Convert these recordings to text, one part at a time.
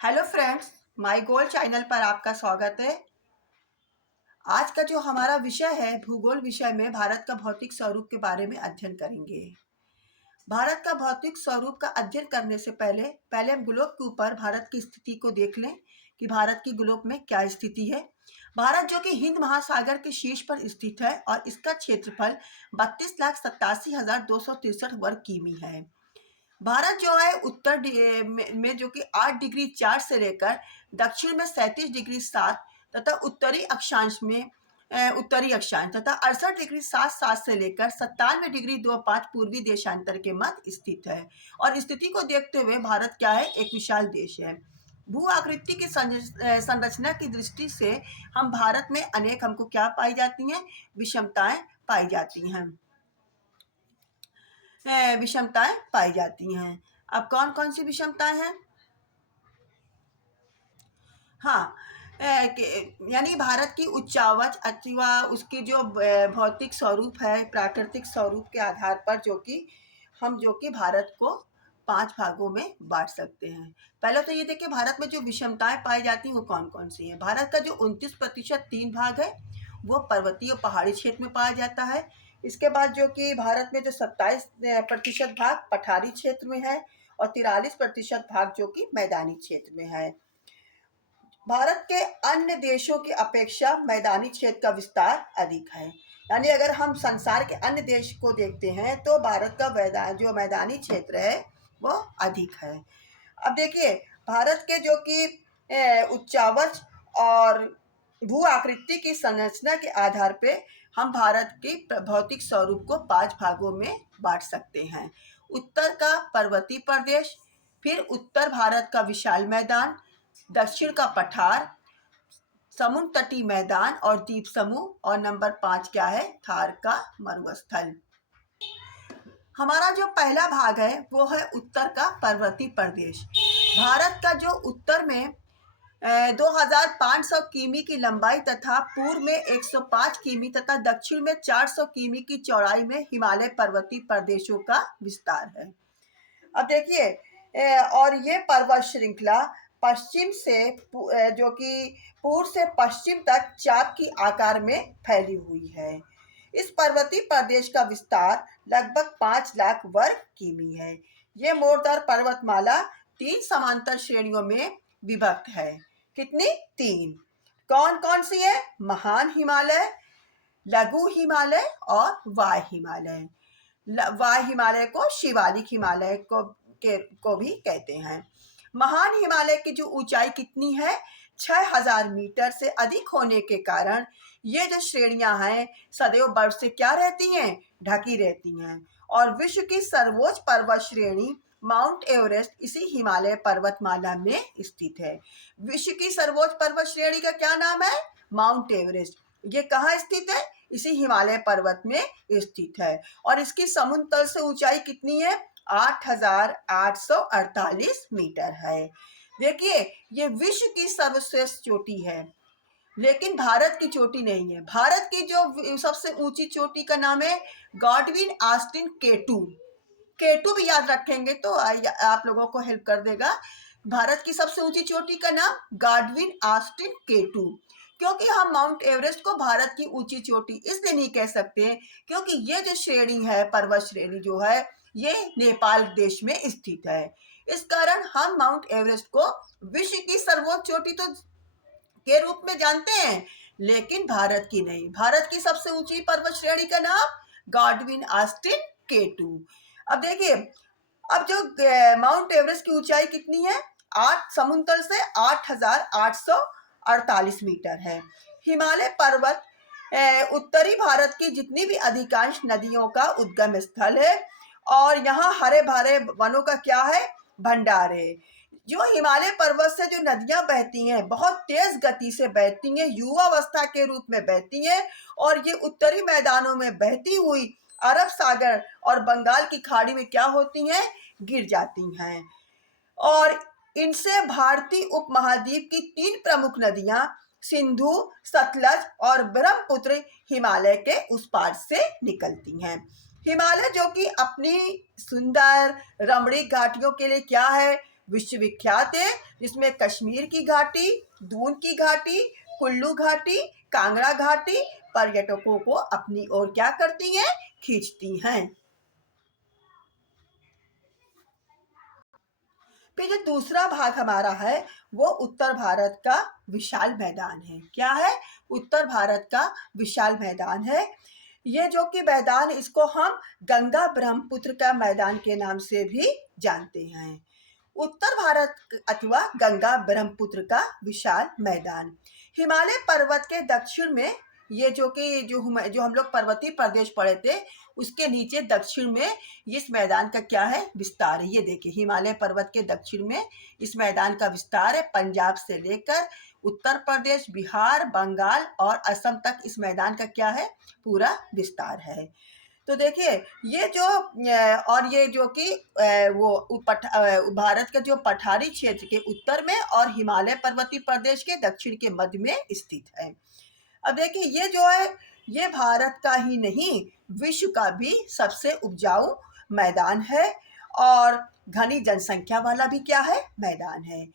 Hello friends, my goal channel पर आपका स्वागत है। आज का जो हमारा विषय है भूगोल विषय में भारत का भौतिक स्वरूप के बारे में अध्ययन करेंगे। भारत का भौतिक स्वरूप का अध्ययन करने से पहले पहले हम ग्लोब के ऊपर भारत की स्थिति को देख लें कि भारत की ग्लोब में क्या स्थिति है। भारत जो कि हिंद महासागर के शीर्ष पर स्थित है और इसका क्षेत्रफल 32,87,263 वर्ग किमी है। भारत जो है में जो कि 8 डिग्री 4 से लेकर दक्षिण में 37 डिग्री 7 तथा उत्तरी अक्षांश तथा 68 डिग्री 7 से लेकर 97 डिग्री 25 पूर्वी देशांतर के मध्य स्थित है। और स्थिति को देखते हुए भारत क्या है, एक विशाल देश है। भू आकृति की संरचना की दृष्टि से हम भारत में अनेक हमको क्या पाई जाती हैं, विषमताएं पाई जाती हैं। विषमताएं पाई जाती हैं। अब कौन कौन सी विषमताएं हैं? हाँ, यानी भारत की उच्चावच अथवा उसकी जो भौतिक स्वरूप है, प्राकृतिक स्वरूप के आधार पर जो कि भारत को 5 भागों में बांट सकते हैं। पहले तो ये देखिए भारत में जो विषमताएं पाई जाती हैं वो कौन कौन सी हैं। भारत का जो 29% 3 भाग है वो पर्वतीय और पहाड़ी क्षेत्र में पाया जाता है। इसके बाद जो कि भारत में जो 27% भाग पठारी क्षेत्र में है और 43% भाग जो कि मैदानी क्षेत्र में है। भारत के अन्य देशों की अपेक्षा मैदानी क्षेत्र का विस्तार अधिक है। यानी अगर हम संसार के अन्य देश को देखते हैं तो भारत का जो मैदानी क्षेत्र है वो अधिक है। अब देखिए भारत के जो कि उच्चावच और भू आकृति की संरचना के आधार पे हम भारत की भौतिक स्वरूप को 5 भागों में बांट सकते हैं। उत्तर का पर्वतीय प्रदेश, फिर उत्तर भारत का विशाल मैदान, दक्षिण का पठार, समुद्र तटीय मैदान और द्वीप समूह, और नंबर 5 क्या है, थार का मरुस्थल। हमारा जो पहला भाग है वो है उत्तर का पर्वतीय प्रदेश। भारत का जो उत्तर में 2500 किमी की लंबाई तथा पूर्व में 105 किमी तथा दक्षिण में 400 किमी की चौड़ाई में हिमालय पर्वतीय प्रदेशों का विस्तार है। अब देखिए और ये पर्वत श्रृंखला पश्चिम से जो कि पूर्व से पश्चिम तक चाप की आकार में फैली हुई है। इस पर्वतीय प्रदेश का विस्तार लगभग 5 लाख वर्ग किमी है। ये मोरदार पर्वतमाला 3 समांतर श्रेणियों में विभक्त है। कितनी? 3। कौन कौन सी है? महान हिमालय, लघु हिमालय और वाय हिमालय। वाय हिमालय को शिवालिक हिमालय को भी कहते हैं। महान हिमालय की जो ऊंचाई कितनी है, 6000 मीटर से अधिक होने के कारण ये जो श्रेणियां हैं सदैव बर्फ से क्या रहती हैं, ढकी रहती हैं। और विश्व की सर्वोच्च पर्वत श्रेणी माउंट एवरेस्ट इसी हिमालय पर्वतमाला में स्थित है। विश्व की सर्वोच्च पर्वत श्रेणी का क्या नाम है? Mount Everest. ये कहाँ स्थित है? इसी हिमालय पर्वत में स्थित है। और इसकी समुद्र तल से ऊंचाई कितनी है? 8,848 मीटर है। देखिए ये विश्व की सर्वश्रेष्ठ चोटी है, लेकिन भारत की चोटी नहीं है। भारत की जो सबसे ऊंची चोटी का नाम है गॉडविन ऑस्टिन केटू। केटू भी याद रखेंगे तो आप लोगों को हेल्प कर देगा। भारत की सबसे ऊंची चोटी का नाम गॉडविन ऑस्टिन केटू। क्योंकि हम माउंट एवरेस्ट को भारत की ऊंची चोटी इसलिए नहीं कह सकते हैं क्योंकि ये जो श्रेणी है, पर्वत श्रेणी जो है, ये नेपाल देश में स्थित है। इस कारण हम माउंट एवरेस्ट को विश्व की सर्वोच्च चोटी तो के रूप में जानते हैं, लेकिन भारत की नहीं। भारत की सबसे ऊंची पर्वत श्रेणी का नाम गॉडविन ऑस्टिन केटू। अब देखिए अब जो माउंट एवरेस्ट की ऊंचाई कितनी है, 8 समुद्र तल से 8,848 मीटर है। हिमालय पर्वत उत्तरी भारत की जितनी भी अधिकांश नदियों का उद्गम स्थल है और यहाँ हरे भरे वनों का क्या है, भंडार है। जो हिमालय पर्वत से जो नदियां बहती हैं बहुत तेज गति से बहती हैं, युवावस्था के रूप में बहती हैं और ये उत्तरी मैदानों में बहती हुई अरब सागर और बंगाल की खाड़ी में क्या होती हैं, गिर जाती हैं। और इनसे भारतीय उपमहाद्वीप की 3 प्रमुख नदियां सिंधु, सतलज और ब्रह्मपुत्र हिमालय के उस पार से निकलती हैं। हिमालय जो कि अपनी सुंदर रमणीक घाटियों के लिए क्या है, विश्वविख्यात है, जिसमें कश्मीर की घाटी, दून की घाटी, कुल्लू घाटी, कांगड़ा घाटी पर्यटकों को अपनी ओर क्या करती हैं, खींचती हैं। फिर जो दूसरा भाग हमारा है वो उत्तर भारत का विशाल मैदान है। क्या है? उत्तर भारत का विशाल मैदान है। ये जो कि मैदान, इसको हम गंगा ब्रह्मपुत्र का मैदान के नाम से भी जानते हैं। उत्तर भारत अथवा गंगा ब्रह्मपुत्र का विशाल मैदान, हिमालय पर्वत के दक्षिण में, ये जो कि जो हम लोग पर्वतीय प्रदेश पढ़े थे उसके नीचे दक्षिण में इस मैदान का क्या है, विस्तार है। ये देखिए हिमालय पर्वत के दक्षिण में इस मैदान का विस्तार है। पंजाब से लेकर उत्तर प्रदेश, बिहार, बंगाल और असम तक इस मैदान का क्या है, पूरा विस्तार है। तो देखिए ये जो और ये जो कि भारत का जो पठारी क्षेत्र के उत्तर में और हिमालय पर्वतीय प्रदेश के दक्षिण के मध्य में स्थित है। अब देखिए ये जो है, ये भारत का ही नहीं विश्व का भी सबसे उपजाऊ मैदान है और घनी जनसंख्या वाला भी क्या है, मैदान है।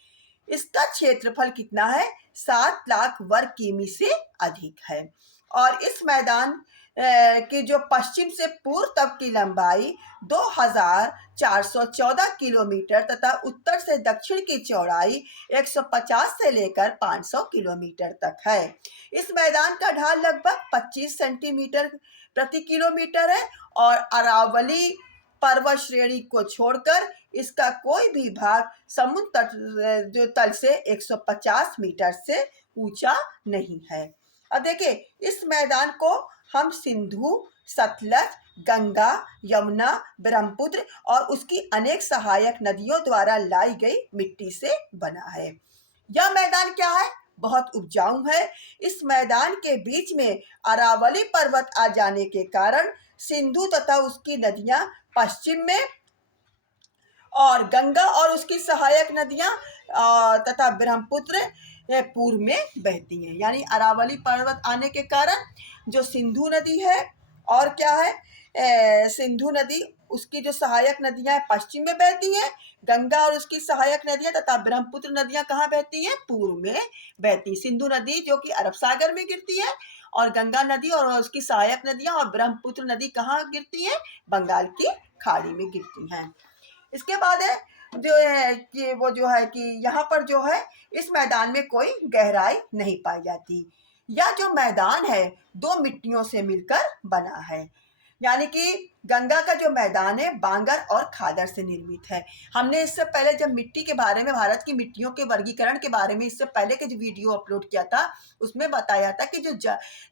इसका क्षेत्रफल कितना है, 7 लाख वर्ग किमी से अधिक है। और इस मैदान की जो पश्चिम से पूर्व तक की लंबाई 2414 किलोमीटर तथा उत्तर से दक्षिण की चौड़ाई 150 से लेकर 500 किलोमीटर तक है। इस मैदान का ढाल लगभग 25 सेंटीमीटर प्रति किलोमीटर है और अरावली पर्वत श्रेणी को छोड़कर इसका कोई भी भाग समुद्र तट जो तल से 150 मीटर से ऊंचा नहीं है। अब देखिए इस मैदान को हम सिंधु, सतलज, गंगा, यमुना, ब्रह्मपुत्र और उसकी अनेक सहायक नदियों द्वारा लाई गई मिट्टी से बना है। यह मैदान क्या है, बहुत उपजाऊ है। इस मैदान के बीच में अरावली पर्वत आ जाने के कारण सिंधु तथा उसकी नदियां पश्चिम में और गंगा और उसकी सहायक नदियां तथा ब्रह्मपुत्र पूर्व में बहती हैं। यानी अरावली पर्वत आने के कारण जो सिंधु नदी है और क्या है, सिंधु नदी उसकी जो सहायक नदियां पश्चिम में बहती हैं, गंगा और उसकी सहायक नदियां तथा ब्रह्मपुत्र नदियां कहाँ बहती हैं, पूर्व में बहती। सिंधु नदी जो कि अरब सागर में गिरती है और गंगा नदी और उसकी सहायक नदियां और ब्रह्मपुत्र नदी कहाँ गिरती हैं, बंगाल की खाड़ी में गिरती हैं। इसके बाद है जो है कि वो जो है कि यहाँ पर जो है इस मैदान में कोई गहराई नहीं पाई जाती। यह जो मैदान है दो मिट्टियों से मिलकर बना है। यानी कि गंगा का जो मैदान है बांगर और खादर से निर्मित है। हमने इससे पहले जब मिट्टी के बारे में, भारत की मिट्टियों के वर्गीकरण के बारे में इससे पहले के जो वीडियो अपलोड किया था उसमें बताया था कि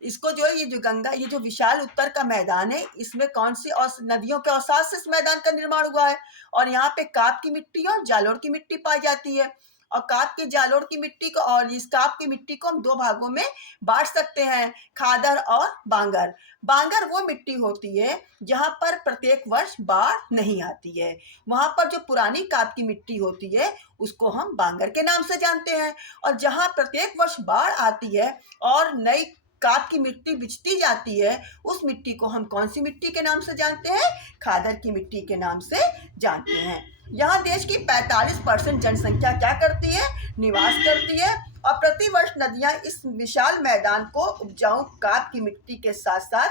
इसको जो है ये जो गंगा, ये जो विशाल उत्तर का मैदान है इसमें कौन सी और नदियों के अवसाद से इस मैदान का निर्माण हुआ है। और यहाँ पे काप की मिट्टी और जालोर की मिट्टी पाई जाती है। और काप की, जालोर की मिट्टी को और इस काप की मिट्टी को हम दो भागों में बांट सकते हैं, खादर और बांगर। बांगर वो मिट्टी होती है जहाँ पर प्रत्येक वर्ष बाढ़ नहीं आती है। वहाँ पर जो पुरानी काप की मिट्टी होती है उसको हम बांगर के नाम से जानते हैं। और जहाँ प्रत्येक वर्ष बाढ़ आती है और नई काप की मिट्टी बिछती जाती है उस मिट्टी को हम कौन सी मिट्टी के नाम से जानते हैं, खादर की मिट्टी के नाम से जानते हैं। यहाँ देश की 45% जनसंख्या क्या करती है, निवास करती है। और प्रतिवर्ष नदियां इस विशाल मैदान को उपजाऊ काप की मिट्टी के साथ साथ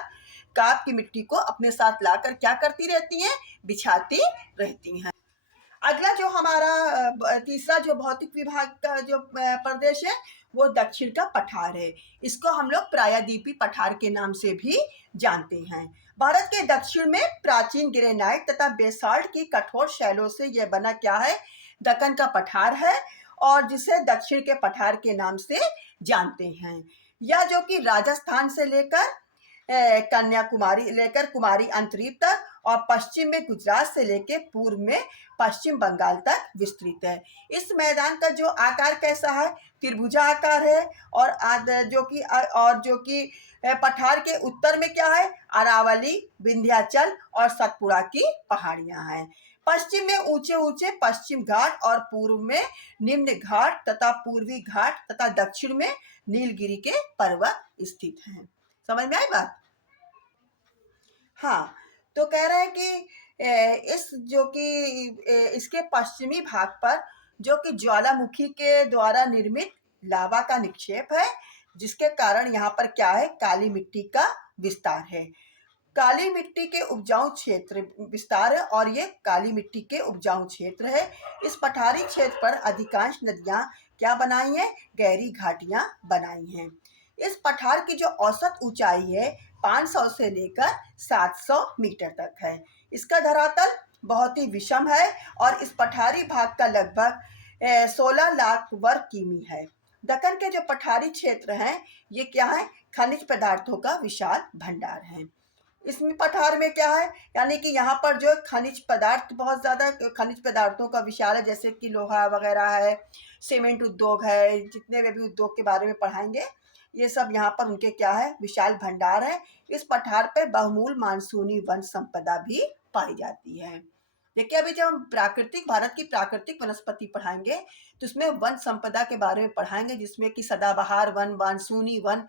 काप की मिट्टी को अपने साथ लाकर क्या करती रहती हैं, बिछाती रहती हैं। अगला जो हमारा तीसरा जो भौतिक विभाग का जो प्रदेश है वो दक्षिण का पठार है। इसको हम लोग प्रायद्वीपीय पठार के नाम से भी जानते हैं। भारत के दक्षिण में प्राचीन ग्रेनाइट तथा बेसाल्ट की कठोर शैलों से यह बना क्या है, दक्कन का पठार है और जिसे दक्षिण के पठार के नाम से जानते हैं। यह जो कि राजस्थान से लेकर कन्याकुमारी लेकर कुमारी अंतरीप तक और पश्चिम में गुजरात से लेकर पूर्व में पश्चिम बंगाल तक विस्तृत है। इस मैदान का जो आकार कैसा है, त्रिभुजा आकार है। और जो कि पठार के उत्तर में क्या है, अरावली, विंध्याचल और सतपुड़ा की पहाड़ियां हैं। पश्चिम में ऊंचे ऊंचे पश्चिम घाट और पूर्व में निम्न घाट तथा पूर्वी घाट तथा दक्षिण में नीलगिरी के पर्वत स्थित हैं। समझ में आई बात? हाँ, तो कह रहे हैं कि इस जो कि इसके पश्चिमी भाग पर जो कि ज्वालामुखी के द्वारा निर्मित लावा का निक्षेप है, जिसके कारण यहाँ पर क्या है, काली मिट्टी का विस्तार है। काली मिट्टी के उपजाऊ क्षेत्र विस्तार है और ये काली मिट्टी के उपजाऊ क्षेत्र है। इस पठारी क्षेत्र पर अधिकांश नदियां क्या बनाई हैं, गहरी घाटियां बनाई हैं। इस पठार की जो औसत ऊंचाई है 500 से लेकर 700 मीटर तक है। इसका धरातल बहुत ही विषम है और इस पठारी भाग का लगभग 16 लाख वर्ग किमी है। दक्कन के जो पठारी क्षेत्र हैं ये क्या है, खनिज पदार्थों का विशाल भंडार है। इसमें पठार में क्या है, यानी कि यहाँ पर जो खनिज पदार्थ बहुत ज़्यादा खनिज पदार्थों का विशाल है, जैसे कि लोहा वगैरह है, सीमेंट उद्योग है, जितने भी उद्योग के बारे में पढ़ाएंगे ये सब यहाँ पर उनके क्या है, विशाल भंडार है। इस पठार पे बहुमूल मानसूनी वन संपदा भी पाई जाती है। देखिए अभी जब हम भारत की प्राकृतिक वनस्पति पढ़ाएंगे तो उसमें वन संपदा के बारे में पढ़ाएंगे, जिसमें कि सदाबहार वन, मानसूनी वन,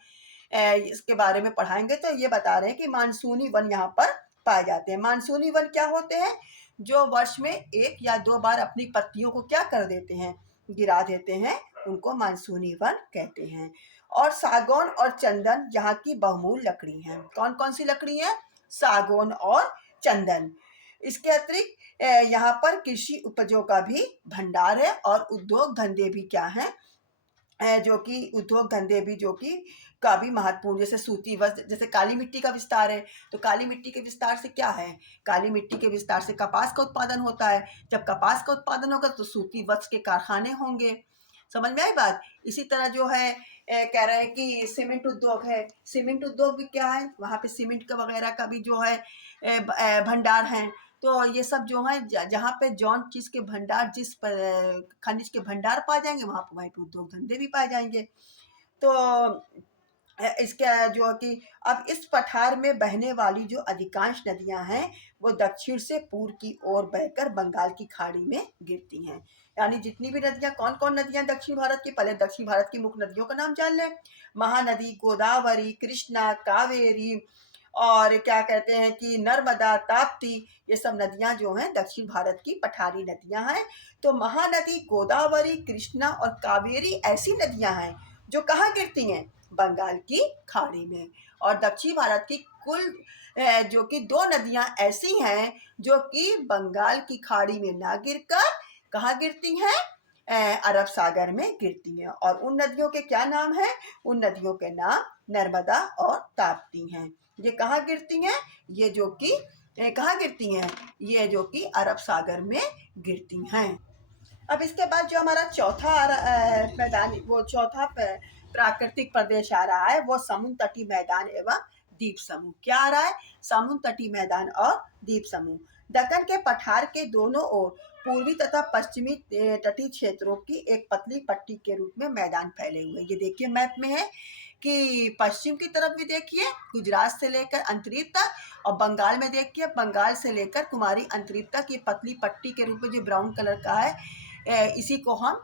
इसके बारे में पढ़ाएंगे। तो ये बता रहे हैं कि मानसूनी वन यहाँ पर पाए जाते हैं। मानसूनी वन क्या होते हैं, जो वर्ष में 1 या 2 बार अपनी पत्तियों को क्या कर देते हैं, गिरा देते हैं, उनको मानसूनी वन कहते हैं। और सागौन और चंदन यहाँ की बहुमूल्य लकड़ी हैं। कौन कौन सी लकड़ी है, सागौन और चंदन। इसके अतिरिक्त यहाँ पर कृषि उपजों का भी भंडार है और उद्योग धंधे भी क्या हैं, जो कि उद्योग धंधे भी जो कि काफी महत्वपूर्ण, जैसे सूती वस्त्र, जैसे काली मिट्टी का विस्तार है तो काली मिट्टी के विस्तार से क्या है, काली मिट्टी के विस्तार से कपास का उत्पादन होता है। जब कपास का उत्पादन होगा तो सूती वस्त्र के कारखाने होंगे। समझ में आई बात। इसी तरह जो है कह रहे हैं कि सीमेंट उद्योग है, सीमेंट उद्योग भी क्या है, वहाँ पे सीमेंट का वगैरह का भी जो है भंडार है। तो ये सब जो है जहाँ पे जौन चीज़ के भंडार, जिस खनिज के भंडार पाए जाएंगे वहाँ पर वहीं पे उद्योग धंधे भी पाए जाएंगे। तो इसका जो है कि अब इस पठार में बहने वाली जो अधिकांश नदियां हैं वो दक्षिण से पूर्व की ओर बहकर बंगाल की खाड़ी में गिरती हैं। यानी जितनी भी नदियां, कौन कौन नदियां दक्षिण भारत की, पहले दक्षिण भारत की मुख्य नदियों का नाम जान लें। महानदी, गोदावरी, कृष्णा, कावेरी और क्या कहते हैं कि नर्मदा, ताप्ती, ये सब नदियां जो हैं दक्षिण भारत की पठारी नदियां हैं। तो महानदी, गोदावरी, कृष्णा और कावेरी ऐसी नदियां हैं जो कहाँ गिरती हैं, बंगाल की खाड़ी में। और दक्षिण भारत की कुल जो कि 2 नदियां ऐसी हैं जो कि बंगाल की खाड़ी में ना गिरकर कहाँ गिरती हैं, अरब सागर में गिरती हैं। और उन नदियों के क्या नाम हैं, उन नदियों के नाम नर्मदा और ताप्ती हैं। ये कहाँ गिरती हैं, ये जो कि कहाँ गिरती हैं, ये जो कि अरब सागर में गिरती हैं। अब इसके बाद जो हमारा चौथा मैदान, वो चौथा प्राकृतिक प्रदेश आ रहा है वो समुद्र तटीय मैदान एवं द्वीप समूह। क्या आ रहा है, समुद्र तटीय मैदान और द्वीप समूह। दक्कन के पठार के दोनों ओर पूर्वी तथा पश्चिमी तटीय क्षेत्रों की एक पतली पट्टी के रूप में मैदान फैले हुए। ये देखिए मैप में है कि पश्चिम की तरफ भी देखिए गुजरात से लेकर अंतरीप तक, और बंगाल में देखिए बंगाल से लेकर कुमारी अंतरीप तक, ये पतली पट्टी के रूप में जो ब्राउन कलर का है, इसी को हम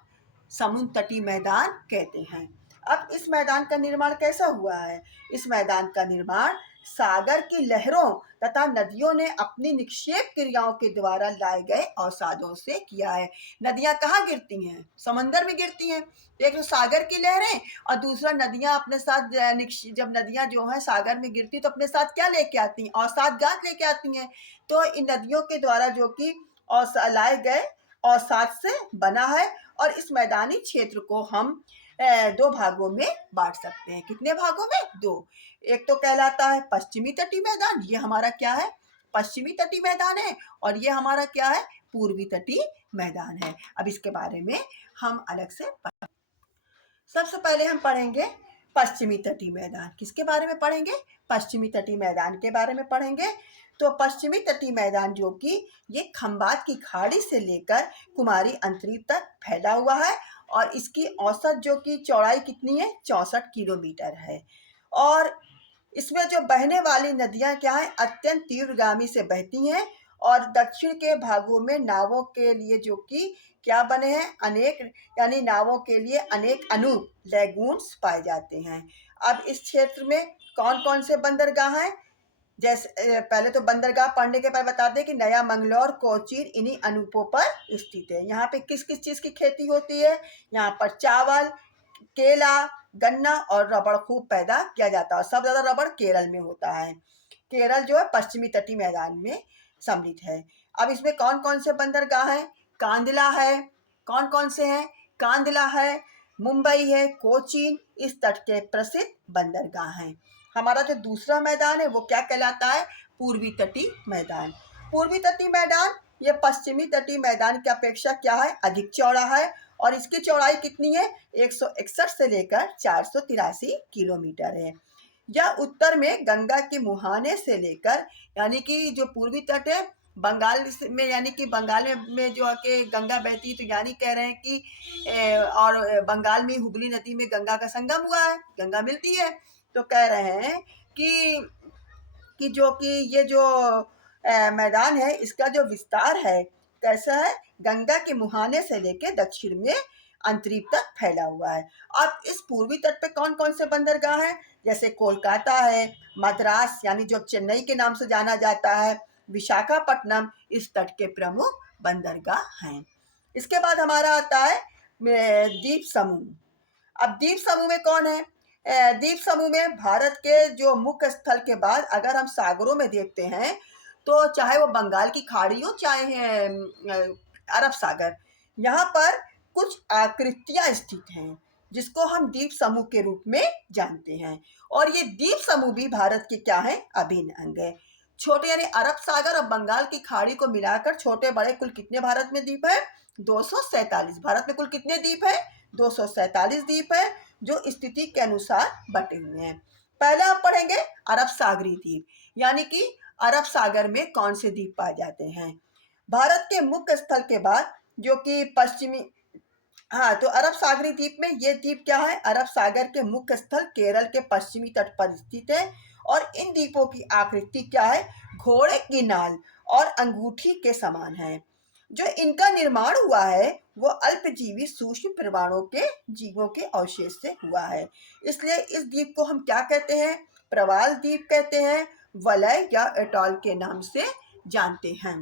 समुद्र तटीय मैदान कहते हैं। अब इस मैदान का निर्माण कैसा हुआ है, इस मैदान का निर्माण सागर की लहरों तथा नदियों ने अपनी निक्षेप क्रियाओं के द्वारा लाए गए अवसादों से किया है। नदियां कहाँ गिरती हैं, समंदर में गिरती हैं। एक तो सागर की लहरें और दूसरा नदियां अपने साथ जब नदियां जो हैं सागर में गिरती तो अपने साथ क्या लेके आती हैं, अवसाद गांठ लेके आती हैं। तो इन नदियों के द्वारा जो कि लाए गए अवसाद से बना है। और इस मैदानी क्षेत्र को हम 2 भागों में बांट सकते हैं। कितने भागों में, 2। एक तो कहलाता है पश्चिमी तटीय मैदान, ये हमारा क्या है, पश्चिमी तटीय मैदान है, और ये हमारा क्या है, पूर्वी तटीय मैदान है। अब इसके बारे में हम अलग से सबसे पहले हम पढ़ेंगे पश्चिमी तटीय मैदान। किसके बारे में पढ़ेंगे, पश्चिमी तटीय मैदान के बारे में पढ़ेंगे। तो पश्चिमी तटीय मैदान जो कि ये खंबात की खाड़ी से लेकर कुमारी अंतरीप तक फैला हुआ है और इसकी औसत जो कि चौड़ाई कितनी है, 64 किलोमीटर है। और इसमें जो बहने वाली नदियां क्या है, अत्यंत तीव्रगामी से बहती हैं और दक्षिण के भागों में नावों के लिए जो कि क्या बने हैं, अनेक, यानी नावों के लिए अनेक अनूप लैगून्स पाए जाते हैं। अब इस क्षेत्र में कौन कौन से बंदरगाह हैं, जैसे पहले तो बंदरगाह पढ़ने के बाद बता दें कि नया मंगलौर, कोचीन इन्हीं अनूपों पर स्थित है। यहाँ पे किस किस चीज़ की खेती होती है? यहाँ पर चावल, केला, गन्ना और रबड़ खूब पैदा किया जाता है और सबसे ज़्यादा रबड़ केरल में होता है। केरल जो है पश्चिमी तटीय मैदान में सम्मिलित है। अब इसमें कौन कौन से बंदरगाह हैं? कांदला है। कौन कौन से हैं? कांदला है, मुंबई है, कोचीन इस तट के प्रसिद्ध बंदरगाह हैं। हमारा जो दूसरा मैदान है वो क्या कहलाता है? पूर्वी तटीय मैदान। पूर्वी तटीय मैदान ये पश्चिमी तटीय मैदान की अपेक्षा क्या है? अधिक चौड़ा है और इसकी चौड़ाई कितनी है? 161 से लेकर 483 किलोमीटर है। यह उत्तर में गंगा के मुहाने से लेकर, यानी कि जो पूर्वी तट है बंगाल में, यानी कि बंगाल में जो आके गंगा बहती है, तो यानी कह रहे हैं कि और बंगाल में हुगली नदी में गंगा का संगम हुआ है, गंगा मिलती है। तो कह रहे हैं कि जो कि ये जो मैदान है इसका जो विस्तार है कैसा है? गंगा के मुहाने से लेके दक्षिण में अंतरिक्ष तक फैला हुआ है। अब इस पूर्वी तट पे कौन कौन से बंदरगाह हैं? जैसे कोलकाता है, मद्रास यानी जो चेन्नई के नाम से जाना जाता है, विशाखापट्टनम इस तट के प्रमुख बंदरगाह हैं। इसके बाद हमारा आता है द्वीप समूह। अब द्वीप समूह में कौन है? द्वीप समूह में भारत के जो मुख्य स्थल के बाद अगर हम सागरों में देखते हैं तो चाहे वो बंगाल की खाड़ी हो चाहे अरब सागर, यहाँ पर कुछ आकृतियां स्थित हैं जिसको हम द्वीप समूह के रूप में जानते हैं। और ये द्वीप समूह भी भारत के क्या है? अभिन्न अंग है। छोटे यानी अरब सागर और बंगाल की खाड़ी को मिलाकर छोटे बड़े कुल कितने भारत में द्वीप है? 247। भारत में कुल कितने द्वीप है? 247 द्वीप है जो स्थिति के अनुसार बटे हुए हैं। पहले आप पढ़ेंगे अरब सागरी द्वीप, यानी कि अरब सागर में कौन से द्वीप पाए जाते हैं। भारत के मुख्य स्थल के बाद जो कि पश्चिमी, हाँ, तो अरब सागरी द्वीप में ये द्वीप क्या है? अरब सागर के मुख्य स्थल केरल के पश्चिमी तट पर स्थित है और इन द्वीपों की आकृति क्या है? घोड़े की नाल और अंगूठी के समान है। जो इनका निर्माण हुआ है वो अल्पजीवी सूक्ष्म परमाणु के जीवों के अवशेष से हुआ है। इसलिए इस द्वीप को हम क्या कहते हैं? प्रवाल द्वीप कहते हैं, वलय या एटॉल के नाम से जानते हैं।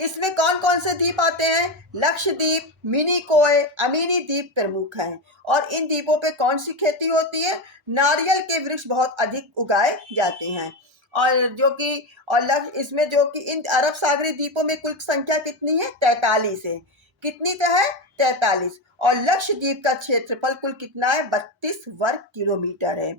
इसमें कौन कौन से द्वीप आते हैं? लक्षद्वीप, मिनिकोय, अमीनी द्वीप प्रमुख हैं। और इन द्वीपों पे कौन सी खेती होती है? नारियल के वृक्ष बहुत अधिक उगाए जाते हैं। और जो कि इसमें जो कि इन अरब सागरी द्वीपों में कुल संख्या कितनी है? 43 है। कितनी तो है? 43। और लक्षद्वीप का क्षेत्रफल कुल कितना है? 32 वर्ग किलोमीटर है।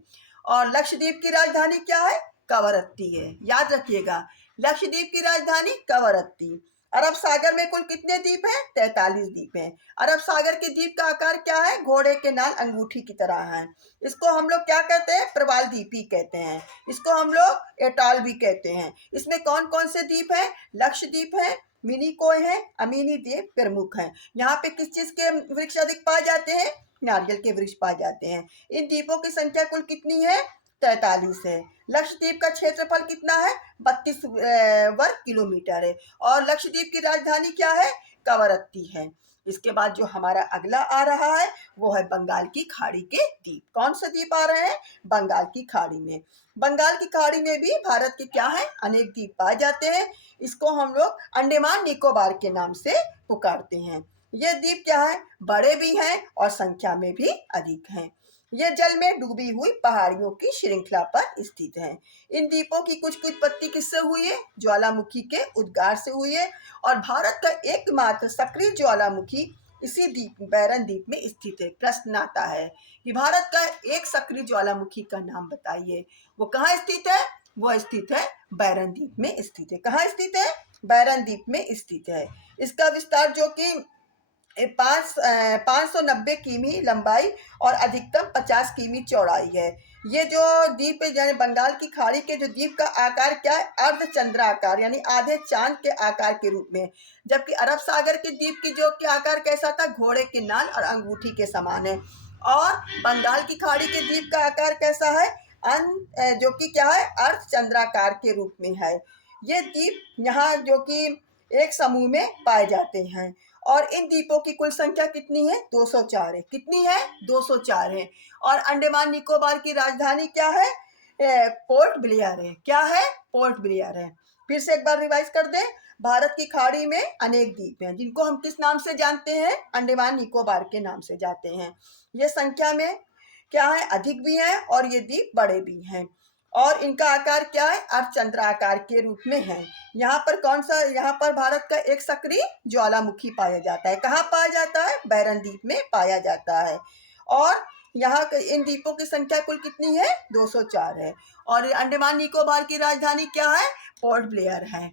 और लक्षद्वीप की राजधानी क्या है? कवरत्ती है। याद रखिएगा, लक्षद्वीप की राजधानी कवरत्ती। अरब सागर में कुल कितने द्वीप हैं? 43 द्वीप हैं। अरब सागर के द्वीप का आकार क्या है? घोड़े के नाल अंगूठी की तरह है। इसको हम लोग क्या कहते हैं? प्रवाल द्वीप ही कहते हैं। इसको हम लोग एटॉल भी कहते हैं। इसमें कौन कौन से द्वीप हैं? लक्षद्वीप है, मिनिकोय है, अमीनी द्वीप प्रमुख हैं। यहाँ पे किस चीज के वृक्ष अधिक पाए जाते हैं? नारियल के वृक्ष पाए जाते हैं। इन द्वीपों की संख्या कुल कितनी है? 43 है। लक्षद्वीप का क्षेत्रफल कितना है? 32 वर्ग किलोमीटर है। और लक्षद्वीप की राजधानी क्या है? कवरत्ती है। इसके बाद जो हमारा अगला आ रहा है वो है बंगाल की खाड़ी के द्वीप। कौन से द्वीप आ रहे हैं? बंगाल की खाड़ी में। बंगाल की खाड़ी में भी भारत के क्या है? अनेक द्वीप पाए जाते हैं। इसको हम लोग अंडमान निकोबार के नाम से पुकारते हैं। ये द्वीप क्या है? बड़े भी हैं और संख्या में भी अधिक हैं। ये जल में डूबी हुई पहाड़ियों की श्रृंखला पर स्थित है। इन द्वीपों की कुछ उत्पत्ति किससे हुई है? ज्वालामुखी के उद्गार से हुई है। और भारत का एकमात्र सक्रिय ज्वालामुखी इसी द्वीप बैरन द्वीप में स्थित है। प्रश्न आता है कि भारत का एक सक्रिय ज्वालामुखी का नाम बताइए। वो कहाँ स्थित है? वो स्थित है बैरन द्वीप में स्थित है। कहाँ स्थित है? बैरन द्वीप में स्थित है। इसका विस्तार जो कि 590 किमी लंबाई और अधिकतम 50 किमी चौड़ाई है। ये जो द्वीप है यानी बंगाल की खाड़ी के जो द्वीप का आकार क्या है? अर्धचंद्राकार यानी आधे चांद के आकार के रूप में। जबकि अरब सागर के द्वीप की जो कि आकार कैसा था? घोड़े के नाल और अंगूठी के समान है। और बंगाल की खाड़ी के द्वीप का आकार कैसा है? जो कि क्या है? अर्धचंद्राकार के रूप में है। ये द्वीप यहाँ जो कि एक समूह में पाए जाते हैं। और इन द्वीपों की कुल संख्या कितनी है? 204 है। कितनी है? 204 है। और अंडमान निकोबार की राजधानी क्या है? पोर्ट ब्लेयर है। क्या है? पोर्ट ब्लेयर है। फिर से एक बार रिवाइज कर दें। भारत की खाड़ी में अनेक द्वीप हैं जिनको हम किस नाम से जानते हैं? अंडमान निकोबार के नाम से जानते हैं। ये संख्या में क्या है? अधिक भी हैं और ये द्वीप बड़े भी हैं। और इनका आकार क्या है? अर्धचंद्र आकार के रूप में है। यहाँ पर कौन सा, यहाँ पर भारत का एक सक्रिय ज्वालामुखी पाया जाता है। कहाँ पाया जाता है? बैरन द्वीप में पाया जाता है। और यहाँ इन द्वीपों की संख्या कुल कितनी है? 204 है। और अंडमान निकोबार की राजधानी क्या है? पोर्ट ब्लेयर है।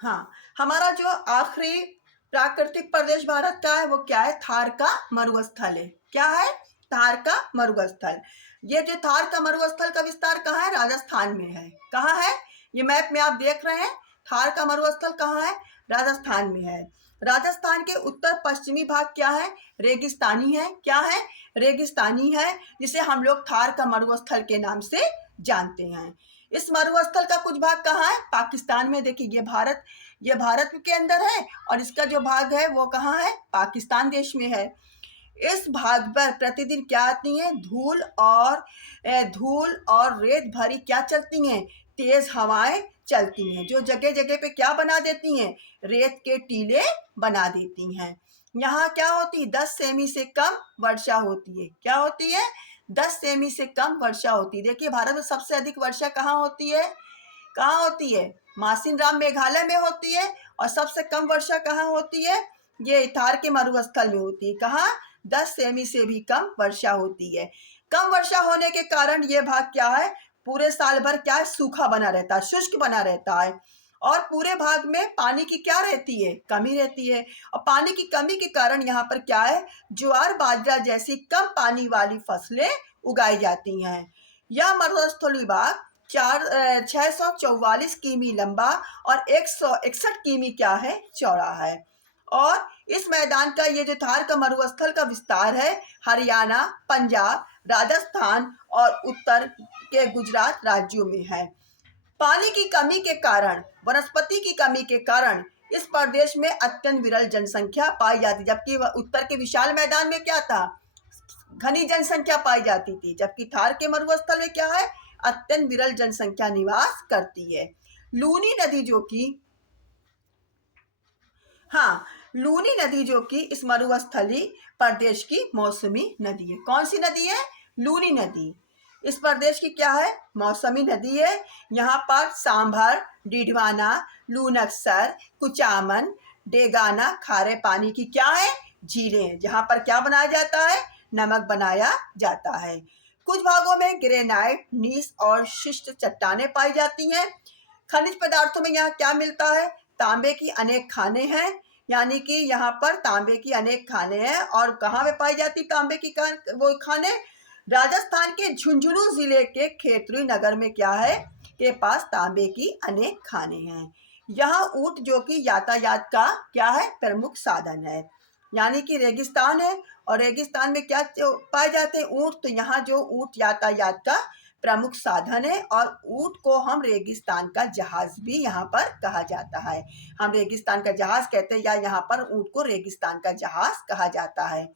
हाँ, हमारा जो आखिरी प्राकृतिक प्रदेश भारत का है वो क्या है? थार का मरुस्थल है। क्या है? थार का मरुस्थल। ये जो थार का मरुस्थल का विस्तार कहाँ है? राजस्थान में है। कहाँ है? ये मैप में आप देख रहे हैं। थार का मरुस्थल कहाँ है? राजस्थान में है। राजस्थान के उत्तर पश्चिमी भाग क्या है? रेगिस्तानी है। क्या है? रेगिस्तानी है, जिसे हम लोग थार का मरुस्थल के नाम से जानते हैं। इस मरुस्थल का कुछ भाग कहाँ है? पाकिस्तान में। देखिए ये भारत के अंदर है और इसका जो भाग है वो कहाँ है? पाकिस्तान देश में है। इस भाग पर प्रतिदिन क्या आती है? धूल और रेत भरी क्या चलती हैं? तेज हवाएं चलती हैं, जो जगह जगह पे क्या बना देती हैं? रेत के टीले बना देती हैं। यहाँ क्या होती है? 10 सेमी से कम वर्षा होती है। क्या होती है? 10 सेमी से कम वर्षा होती है। देखिए भारत में सबसे अधिक वर्षा कहाँ होती है? कहाँ होती है? मासिनराम मेघालय में होती है। और सबसे कम वर्षा कहाँ होती है? ये थार के मरुस्थल में होती है। कहाँ? 10 सेमी से भी कम वर्षा होती है। कम वर्षा होने के कारण ये भाग क्या है? पूरे साल भर क्या है? सूखा बना रहता है, शुष्क बना रहता है। और पूरे भाग में पानी की क्या रहती है? कमी रहती है। और पानी की कमी के कारण यहाँ पर क्या है? ज्वार बाजरा जैसी कम पानी वाली फसलें उगाई जाती हैं। यह मरुस्थल विभाग 644 किमी लंबा और 161 किमी क्या है? चौड़ा है। और इस मैदान का, ये जो थार का मरुस्थल का विस्तार है, हरियाणा, पंजाब, राजस्थान और उत्तर के गुजरात राज्यों में है। पानी की कमी के कारण, वनस्पति की कमी के कारण इस प्रदेश में अत्यंत विरल जनसंख्या पाई जाती, जबकि उत्तर के विशाल मैदान में क्या था? घनी जनसंख्या पाई जाती थी। जबकि थार के मरुस्थल में क्या है? अत्यंत विरल जनसंख्या निवास करती है। लूनी नदी जो कि हाँ, लूनी नदी जो कि इस मरुस्थली प्रदेश की मौसमी नदी है। कौन सी नदी है? लूनी नदी इस प्रदेश की क्या है? मौसमी नदी है। यहाँ पर सांभर, डिडवाना, लूनक्सर, कुचामन, डेगाना खारे पानी की क्या है? झीलें हैं, जहाँ पर क्या बनाया जाता है? नमक बनाया जाता है। कुछ भागों में ग्रेनाइट, नीस और शिष्ट चट्टानें पाई जाती हैं। खनिज पदार्थों में यहाँ क्या मिलता है? तांबे की अनेक खाने हैं, यानी कि यहाँ पर तांबे की अनेक खाने हैं। और कहाँ पे पाई जाती तांबे की वो खाने? राजस्थान के झुंझुनू जिले के खेतरी नगर में क्या है? के पास तांबे की अनेक खाने हैं। यहाँ ऊंट जो कि यातायात का क्या है? प्रमुख साधन है। यानी कि रेगिस्तान है और रेगिस्तान में क्या पाए जाते हैं? ऊंट। तो यहाँ जो ऊंट यातायात का प्रमुख साधन है। और ऊंट को हम रेगिस्तान का जहाज भी यहाँ पर कहा जाता है। हम रेगिस्तान का जहाज कहते हैं, या यहाँ पर ऊंट को रेगिस्तान का जहाज कहा जाता है।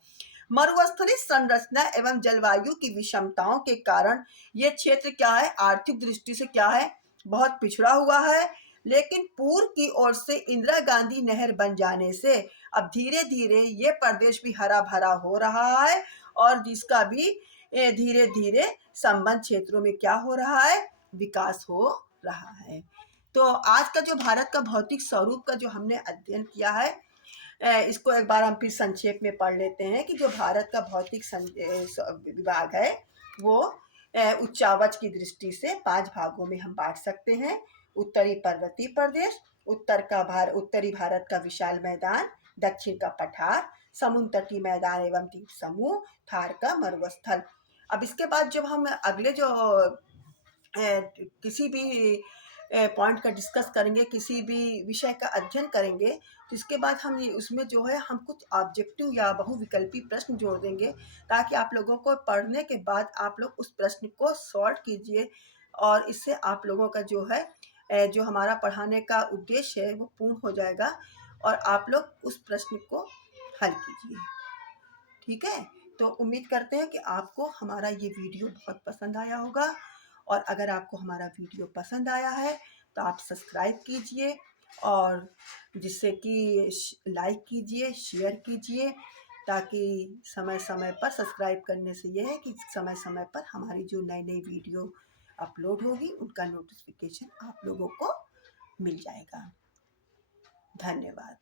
मरुस्थलीय संरचना एवं जलवायु की विषमताओं के कारण ये क्षेत्र क्या है? आर्थिक दृष्टि से क्या है? बहुत पिछड़ा हुआ है। लेकिन पूर्व की ओर से इंदिरा गांधी नहर बन जाने से अब धीरे धीरे ये प्रदेश भी हरा भरा हो रहा है। और जिसका भी धीरे धीरे संबंध क्षेत्रों में क्या हो रहा है? विकास हो रहा है। तो आज का जो भारत का भौतिक स्वरूप का जो हमने अध्ययन किया है, इसको एक बार हम फिर संक्षेप में पढ़ लेते हैं कि जो भारत का भौतिक विभाग है वो उच्चावच की दृष्टि से 5 भागों में हम बांट सकते हैं। उत्तरी पर्वतीय प्रदेश, उत्तरी भारत का विशाल मैदान, दक्षिण का पठार, समुद्र तटीय मैदान एवं द्वीप समूह, थार का मरुस्थल। अब इसके बाद जब हम अगले जो किसी भी पॉइंट का डिस्कस करेंगे, किसी भी विषय का अध्ययन करेंगे, तो इसके बाद हम उसमें जो है हम कुछ ऑब्जेक्टिव या बहुविकल्पी प्रश्न जोड़ देंगे, ताकि आप लोगों को पढ़ने के बाद आप लोग उस प्रश्न को सॉल्व कीजिए। और इससे आप लोगों का जो है जो हमारा पढ़ाने का उद्देश्य है वो पूर्ण हो जाएगा और आप लोग उस प्रश्न को हल कीजिए। ठीक है। तो उम्मीद करते हैं कि आपको हमारा ये वीडियो बहुत पसंद आया होगा, और अगर आपको हमारा वीडियो पसंद आया है तो आप सब्सक्राइब कीजिए, और जिससे कि लाइक कीजिए, शेयर कीजिए, ताकि समय समय पर सब्सक्राइब करने से ये है कि समय समय पर हमारी जो नई नई वीडियो अपलोड होगी उनका नोटिफिकेशन आप लोगों को मिल जाएगा। धन्यवाद।